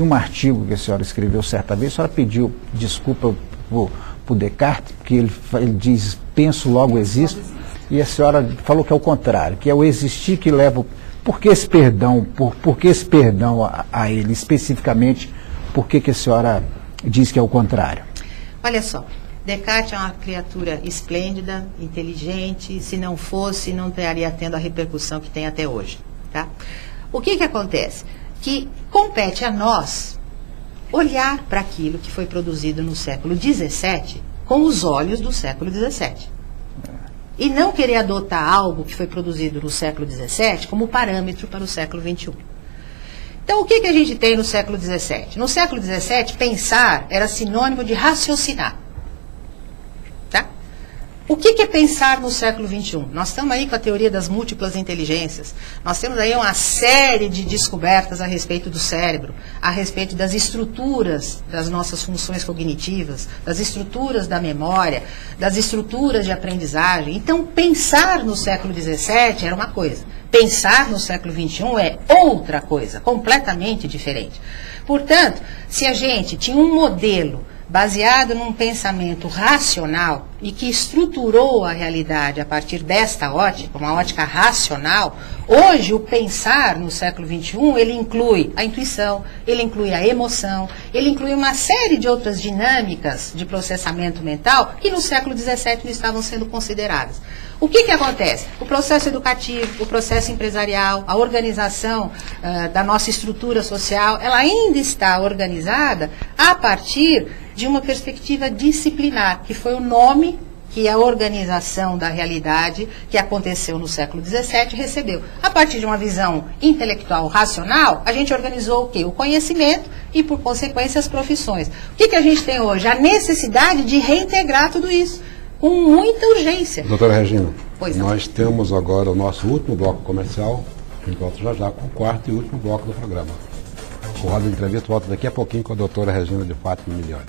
em um artigo que a senhora escreveu certa vez, a senhora pediu desculpa por Descartes, porque ele diz, penso, logo existo, e a senhora falou que é o contrário, que é o existir que leva... Por que esse perdão? Por que esse perdão a ele, especificamente, por que a senhora diz que é o contrário? Olha só, Descartes é uma criatura esplêndida, inteligente, se não fosse, não estaria tendo a repercussão que tem até hoje. Tá? O que acontece? Que compete a nós olhar para aquilo que foi produzido no século XVII com os olhos do século XVII. E não querer adotar algo que foi produzido no século XVII como parâmetro para o século XXI. Então, o que a gente tem no século XVII? No século XVII, pensar era sinônimo de raciocinar. Tá? O que é pensar no século XXI? Nós estamos aí com a teoria das múltiplas inteligências. Nós temos aí uma série de descobertas a respeito do cérebro, a respeito das estruturas das nossas funções cognitivas, das estruturas da memória, das estruturas de aprendizagem. Então, pensar no século XVII era uma coisa. Pensar no século XXI é outra coisa, completamente diferente. Portanto, se a gente tinha um modelo baseado num pensamento racional e que estruturou a realidade a partir desta ótica, uma ótica racional, hoje o pensar no século XXI, ele inclui a intuição, ele inclui a emoção, ele inclui uma série de outras dinâmicas de processamento mental que no século XVII não estavam sendo consideradas. O que acontece? O processo educativo, o processo empresarial, a organização da nossa estrutura social, ela ainda está organizada a partir de uma perspectiva disciplinar, que foi o nome que a organização da realidade que aconteceu no século XVII recebeu. A partir de uma visão intelectual racional, a gente organizou o quê? O conhecimento e, por consequência, as profissões. O que a gente tem hoje? A necessidade de reintegrar tudo isso, com muita urgência. Doutora Regina, pois não. Nós temos agora o nosso último bloco comercial, a gente volta já com o quarto e último bloco do programa. O Roda de Entrevista volta daqui a pouquinho com a doutora Regina de Fátima Milioli.